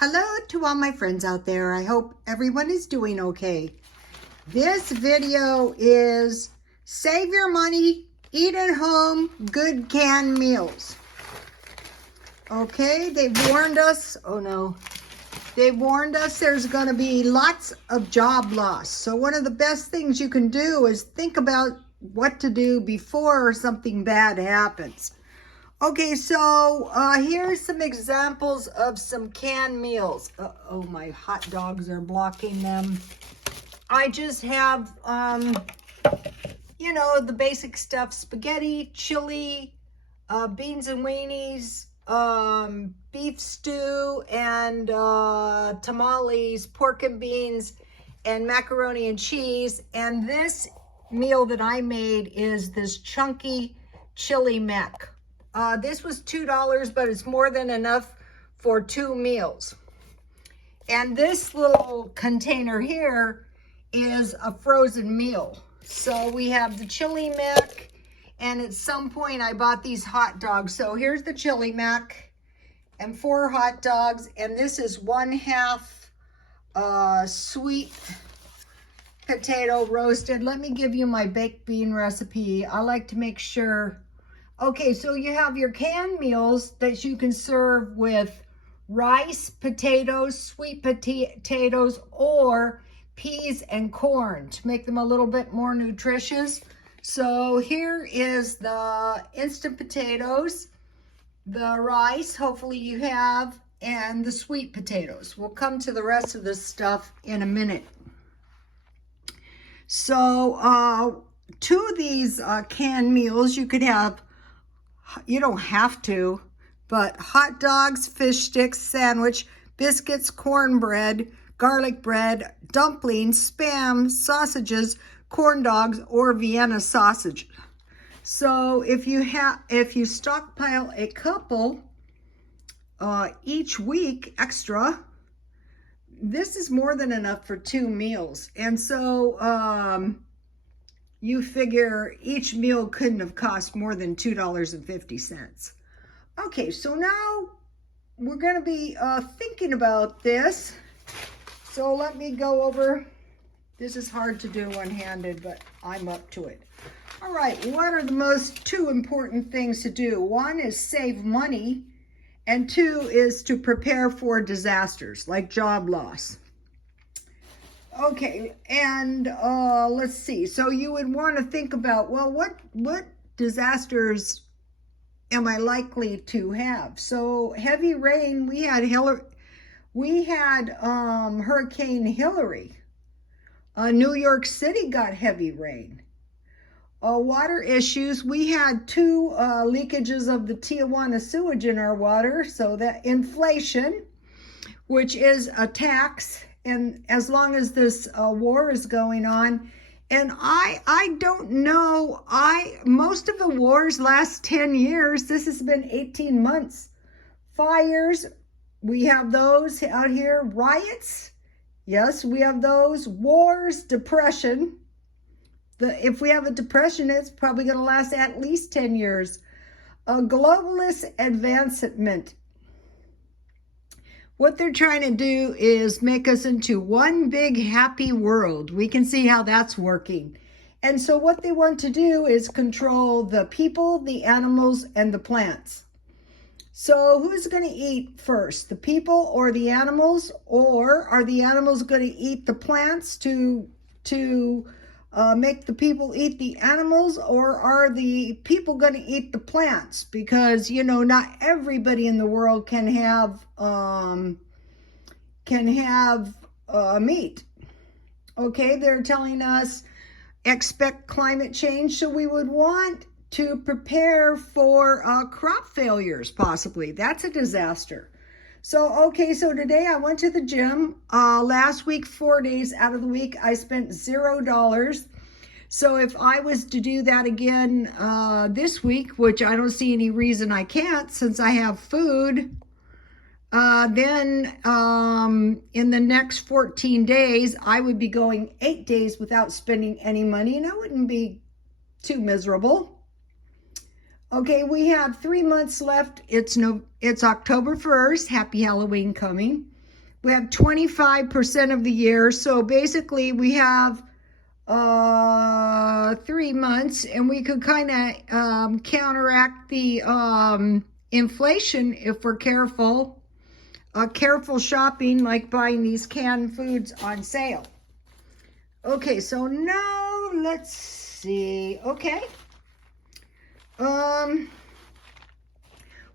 Hello to all my friends out there. I hope everyone is doing okay. This video is save your money, eat at home, good canned meals. Okay, they've warned us. Oh no. They warned us there's going to be lots of job loss. So one of the best things you can do is think about what to do before something bad happens. Okay, so here's some examples of some canned meals. Oh, my hot dogs are blocking them. I just have, the basic stuff: spaghetti, chili, beans and weenies, beef stew, and tamales, pork and beans, and macaroni and cheese. And this meal that I made is this chunky chili mac. This was $2, but it's more than enough for 2 meals. And this little container here is a frozen meal. So we have the chili mac, and at some point I bought these hot dogs. So here's the chili mac and 4 hot dogs, and this is 1/2 sweet potato roasted. Let me give you my baked bean recipe. I like to make sure. Okay, so you have your canned meals that you can serve with rice, potatoes, sweet potatoes, or peas and corn to make them a little bit more nutritious. So here is the instant potatoes, the rice, hopefully you have, and the sweet potatoes. We'll come to the rest of this stuff in a minute. So 2 of these canned meals you could have. You don't have to, but hot dogs, fish sticks, sandwich, biscuits, cornbread, garlic bread, dumplings, Spam, sausages, corn dogs, or Vienna sausage. So if you stockpile a couple each week extra, this is more than enough for 2 meals. And so you figure each meal couldn't have cost more than $2.50. Okay, so now we're going to be thinking about this. So let me go over. This is hard to do one-handed, but I'm up to it. All right, what are the most 2 important things to do? 1 is save money, and 2 is to prepare for disasters like job loss. Okay, and let's see. So you would want to think about, well, what disasters am I likely to have? So heavy rain. We had Hurricane Hillary. New York City got heavy rain. Water issues. We had 2 leakages of the Tijuana sewage in our water. So that inflation, which is a tax. And as long as this war is going on, and I don't know, most of the wars last 10 years. This has been 18 months. Fires, we have those out here. Riots, yes, we have those. Wars, depression. If we have a depression, it's probably going to last at least 10 years. Globalist advancement. What they're trying to do is make us into one big happy world. We can see how that's working. And so what they want to do is control the people, the animals, and the plants. So who's going to eat first, the people or the animals? Or are the animals going to eat the plants to make the people eat the animals? Or are the people going to eat the plants? Because, not everybody in the world can have meat. Okay, they're telling us expect climate change, so we would want to prepare for crop failures, possibly. That's a disaster. So, okay, so today I went to the gym. Last week, 4 days out of the week, I spent $0. So if I was to do that again this week, which I don't see any reason I can't since I have food, then in the next 14 days, I would be going 8 days without spending any money, and I wouldn't be too miserable. Okay, we have 3 months left. It's October 1st. Happy Halloween coming. We have 25% of the year. So basically we have 3 months, and we could kind of counteract the inflation if we're careful. Careful shopping, like buying these canned foods on sale. Okay, so now let's see. Okay.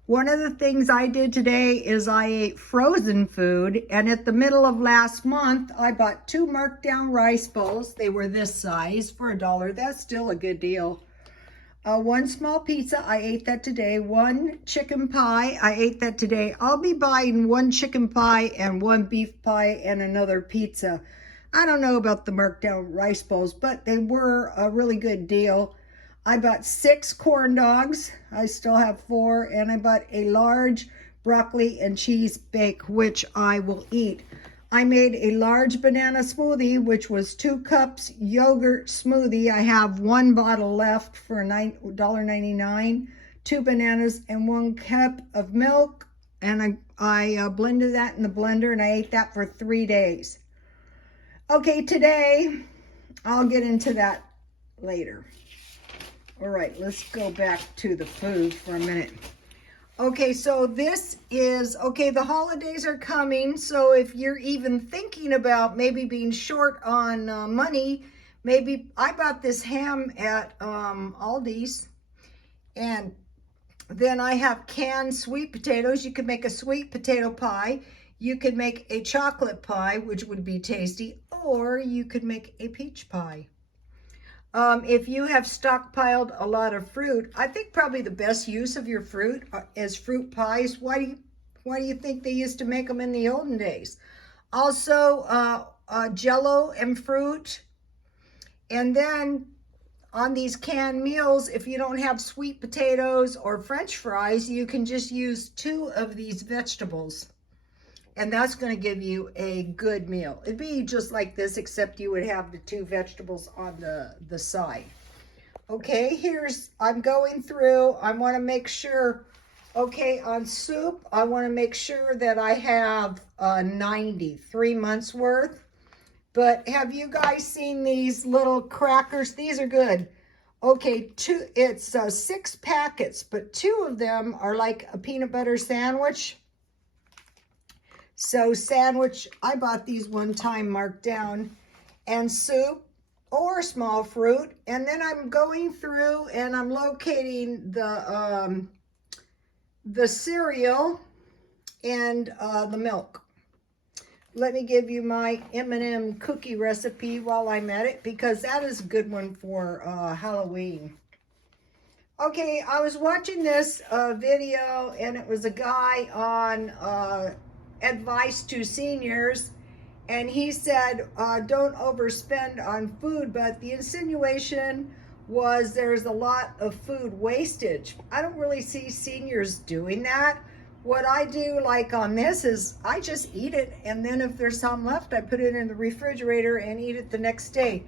One of the things I did today is I ate frozen food, and at the middle of last month, I bought 2 marked down rice bowls. They were this size for $1. That's still a good deal. 1 small pizza, I ate that today. 1 chicken pie, I ate that today. I'll be buying 1 chicken pie and 1 beef pie and another pizza. I don't know about the marked down rice bowls, but they were a really good deal. I bought 6 corn dogs. I still have 4, and I bought a large broccoli and cheese bake, which I will eat. I made a large banana smoothie, which was 2 cups yogurt smoothie. I have 1 bottle left for $1.99, 2 bananas and 1 cup of milk. And I blended that in the blender, and I ate that for 3 days. Okay, today, I'll get into that later. All right, let's go back to the food for a minute. Okay, so this is, okay, the holidays are coming, so if you're even thinking about maybe being short on money, maybe I bought this ham at Aldi's, and then I have canned sweet potatoes. You could make a sweet potato pie. You could make a chocolate pie, which would be tasty, or you could make a peach pie. If you have stockpiled a lot of fruit, I think probably the best use of your fruit is fruit pies. Why do you think they used to make them in the olden days? Also, Jello and fruit. And then on these canned meals, if you don't have sweet potatoes or French fries, you can just use 2 of these vegetables. And that's going to give you a good meal. It'd be just like this, except you would have the 2 vegetables on the side. Okay, I'm going through. I want to make sure, okay, on soup, I want to make sure that I have 3 months worth. But have you guys seen these little crackers? These are good. Okay, it's 6 packets, but 2 of them are like a peanut butter sandwich. So sandwich, I bought these one time marked down, and soup or small fruit. And then I'm going through and I'm locating the cereal and the milk. Let me give you my M&M cookie recipe while I'm at it, because that is a good one for Halloween. Okay, I was watching this video, and it was a guy on advice to seniors, and he said don't overspend on food, but the insinuation was there's a lot of food wastage. I don't really see seniors doing that. What I do, like on this, is I just eat it, and then if there's some left, I put it in the refrigerator and eat it the next day.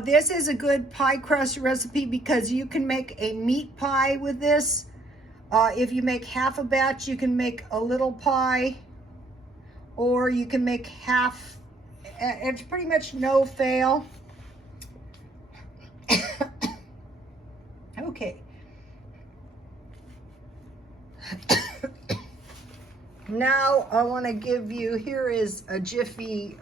This is a good pie crust recipe because you can make a meat pie with this. If you make half a batch, you can make a little pie, or you can make half. It's pretty much no fail. Okay. Now I want to give you, here is a Jiffy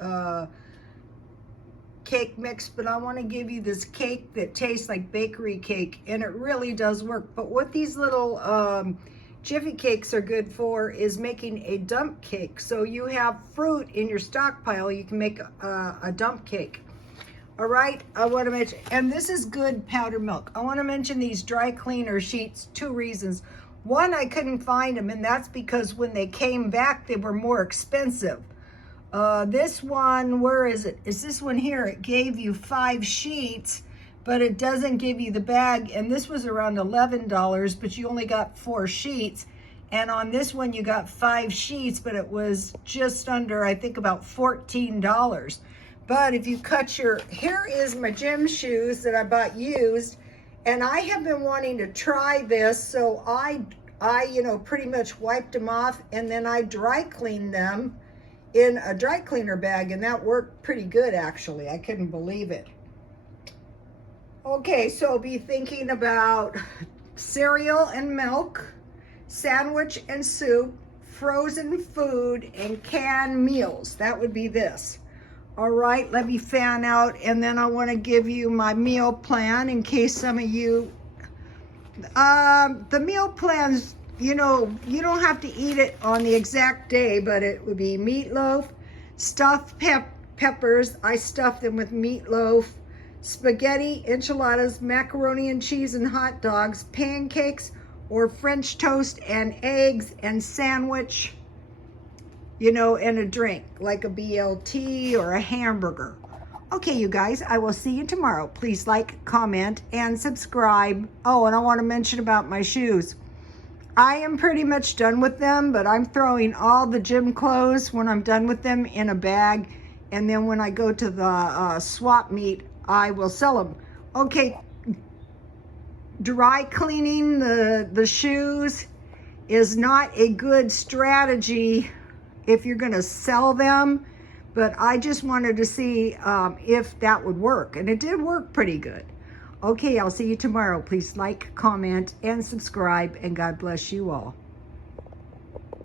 cake mix, but I want to give you this cake that tastes like bakery cake, and it really does work. But what these little Jiffy cakes are good for is making a dump cake. So you have fruit in your stockpile, you can make a dump cake. All right, I want to mention, and this is good powdered milk. I want to mention these dry cleaner sheets, 2 reasons. One, I couldn't find them, and that's because when they came back, they were more expensive. This one, where is it? Is this one here? It gave you 5 sheets, but it doesn't give you the bag, and this was around $11, but you only got 4 sheets. And on this one, you got 5 sheets, but it was just under, I think, about $14. But if you cut here is my gym shoes that I bought used, and I have been wanting to try this, so I pretty much wiped them off, and then I dry cleaned them in a dry cleaner bag, and that worked pretty good actually. I couldn't believe it. Okay, so be thinking about cereal and milk, sandwich and soup, frozen food, and canned meals. That would be this. All right, let me fan out, and then I want to give you my meal plan in case some of you, the meal plans, you know, you don't have to eat it on the exact day, but it would be meatloaf, stuffed peppers. I stuff them with meatloaf, spaghetti, enchiladas, macaroni and cheese and hot dogs, pancakes or French toast and eggs and sandwich, you know, and a drink like a BLT or a hamburger. Okay, you guys, I will see you tomorrow. Please like, comment, and subscribe. Oh, and I want to mention about my shoes. I am pretty much done with them, but I'm throwing all the gym clothes when I'm done with them in a bag. And then when I go to the swap meet, I will sell them. Okay, dry cleaning the shoes is not a good strategy if you're going to sell them, but I just wanted to see if that would work, and it did work pretty good. Okay, I'll see you tomorrow. Please like, comment, and subscribe, and God bless you all.